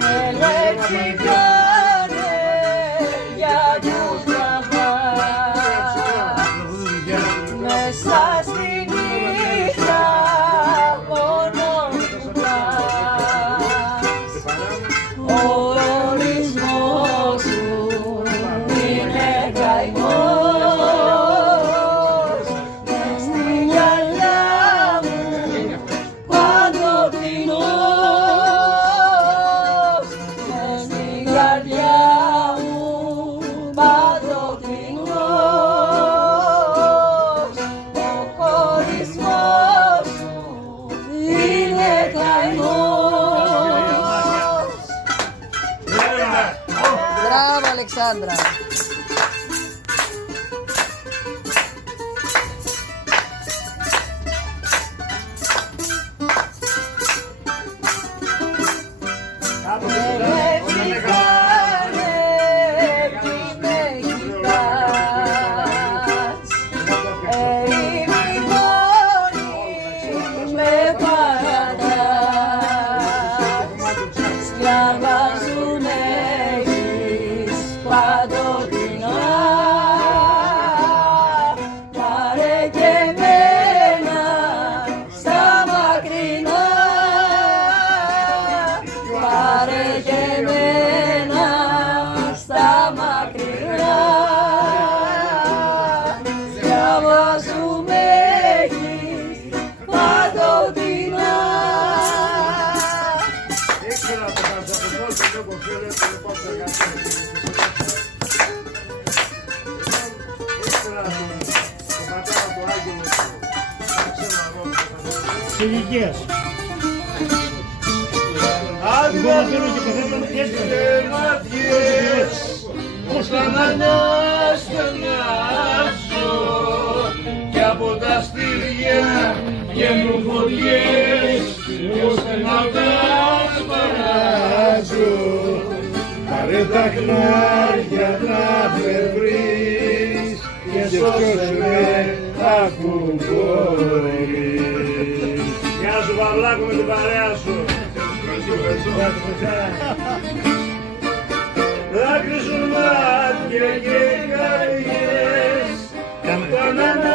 Τρελέψη κάνε για τους τραβάς μέσα στη νύχτα μόνο του πας. Ο ορισμός σου είναι καημός μες στη γυαλιά μου παντοτινός, μες στη καρδιά μου παντοτινός. Ο χωρισμός σου είναι καημός. Μπράβο Αλεξάνδρα. Πάρε και μένα στα μακρινά, πάρε και μένα στα μακρινά. Διαβάζου με έχεις παντοτινά. Της ηλικίας. Άδεια και μάτιες που στα μανιά στενάζω κι από τα στήρια βγαίνουν φωτιές κι ως στενά σπαράζω. Πάρε τα χνάρια να με βρεις και σώσε με αφού μπορείς. Γεια σου Παυλάκο με την παρέα σου. Δάκρυσουν μάτια και καρδιές.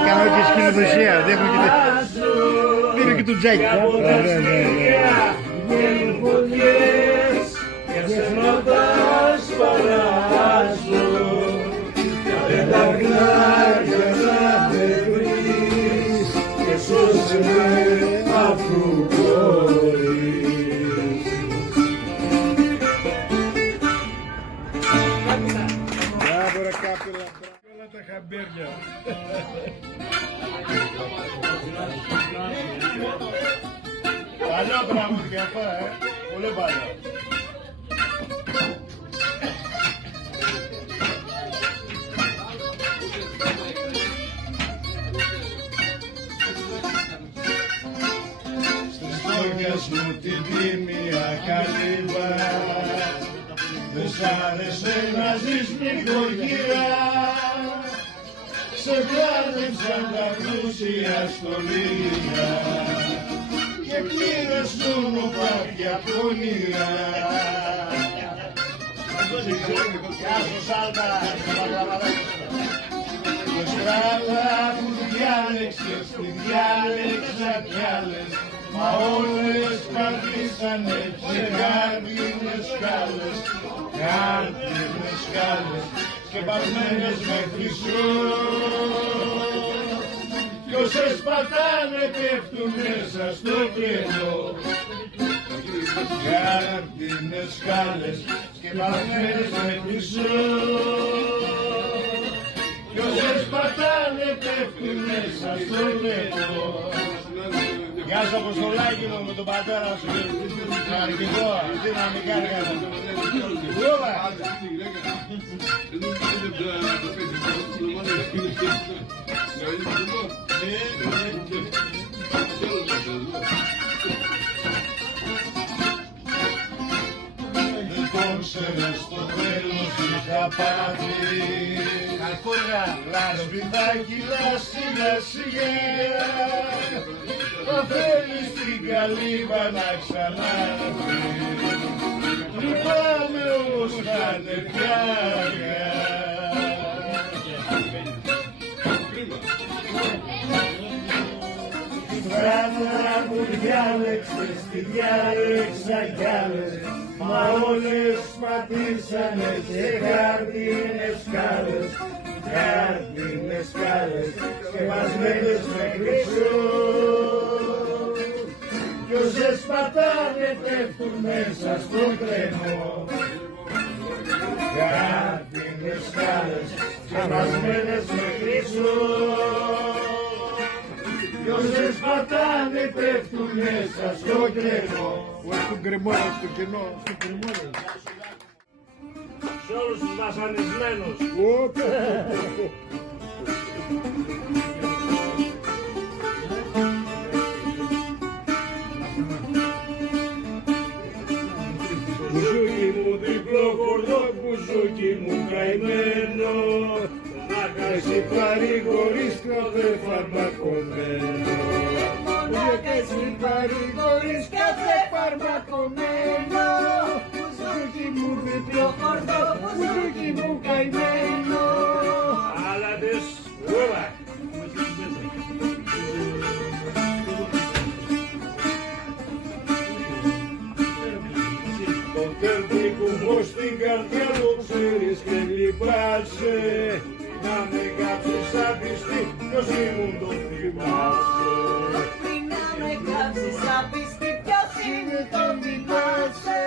Κάνω και σκηνοδοσία, δεν έχω και πήρε και το τζάκι. Και από τα στήρια βγαίνουν φωτιές και σένα τα σπαράζω. Πάρε τα χνάρια να με βρεις και σώσε με αφού μπορείς. Μπράβο ρε Κάπηλα, όλα τα χαμπέρια. Παλιά πραγματικά αυτά, πολύ παλιά. Στις στόχες μου την τίμια καλύβα δεν σ' άρεσε να ζεις νοικοκυρά. Σε χάρεψαν τα πλούσια στολίδια και πήρες νουνοπάρια πονηρά. Γεια σου Σάλτα, το στράτα που διάλεξες, τη διάλεξα κι άλλες, μα όλες πατήσανε σε χάρτινες σκάλες, χάρτινες σκάλες σκεπασμένες με χρυσό. Κι όσες πατάνε πέφτουν μέσα στο τρένο, χάρτινες σκάλες σκεπασμένες με χρυσό. Κι όσες πατάνε πέφτουν μέσα στο τρένο. Γεια σου Αποστολάκη μου με τον πατέρα σου, αρχηγό, δυναμικά εργάτα. Ρούβα! Λοιπόν ξέρες το τέλος είχα πάθει, λάσπιδάκι λασσιγασία, θα θέλεις την καλύβα να ξανάρθει. κατεβιάγα. Βράδυρα που διάλεξες, τη διάλεξα κι άλλες, μα όλες πατήσανε σε χάρτινες σκάλες, χάρτινες σκάλες, σκεπασμένες με χρυσό. Κι όσες πατάνε πέφτουν μέσα στο κρεμό. Χάρτινες σκάλες, σκεπασμένες με χρυσό. Κι όσες πατάνε πέφτουν μέσα στο κρεμό. Στον κρεμό, στο κενό, στο κρεμό. Σ' όλους τους βασανισμένους. Μπουζούκι μου διπλό χορδό, μπουζούκι μου καημένο, να kasi παρηγορείς κάθε φαρμακωμένο. Μονάχα εσύ παρηγορείς κάθε φαρμακωμένο. Μπουζούκι μου διπλό χορδό, μπουζούκι μου καημένο. Αλλά δες, ρούβα. Το τερπίκου μου στην καρδιά το ξέρεις και λυπάσαι. Να με κάψεις απιστή, ποιος ήμουν το θυμάσαι. Πριν να με κάψεις απιστή, ποιος είναι το θυμάσαι.